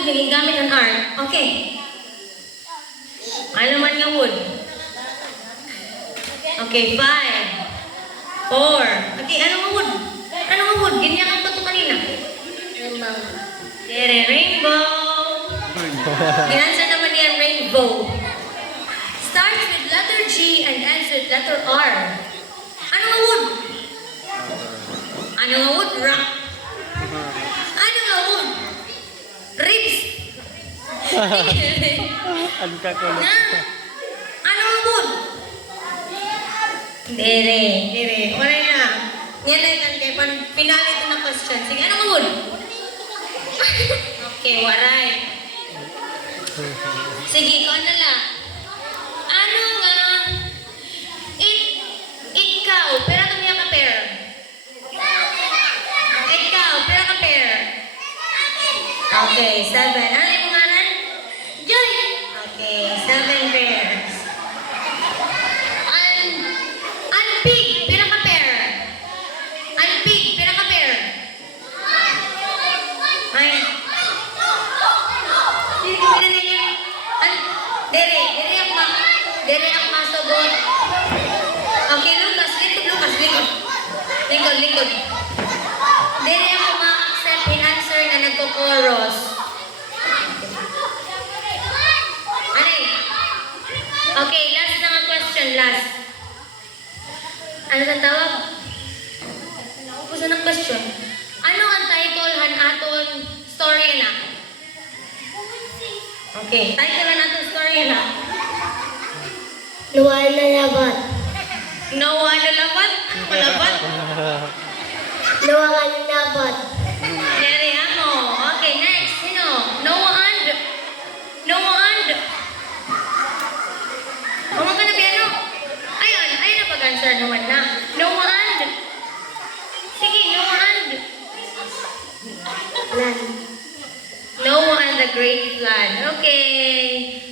wood na gigamit ang art. Okay. Ano man nga wood? Okay, 5, 4. Okay, ano nga wood? Ano nga wood? Ganyan ang to kanina. Rainbow. Rainbow. Ginansa naman niya rainbow. Starts with letter G and ends with letter R. Ano nga wood? Ano nga wood? Rock. Ano nga wood? Ribs. Ano ka ko? Na? Ano nga wood? Dire. Wala na. Yan na yung pinali ito na question. Sige, ano nga wood? Okay, waray. Sige, ikaw na lang. Ano nga ikaw, pero kami ka pair. Ikaw, pero ka pair. Okay, 7. Ano yung pangalan? Joy! Okay, 7 pairs. Pig, pero ka pair. Pig, pero ka pair. Ay. Dere ang masagot. Okay, Lucas. Likod. Dere ako ma-accept in answer na nagko-chorus. Anay? Okay, last na nga question, last. Ano ang tawag? Puso ng question. Ano ang title han aton story na? Okay, title han aton story na. Luwal na labat. Noah na labat? Malabat? Luwal na labat. Dari mo. Okay, next. Sino? Noah and? Huwag ka na piano. Ayun na pag-answer naman na. Noah and? Sige, Noah and. Lan. Noah and the Great Flood. Okay.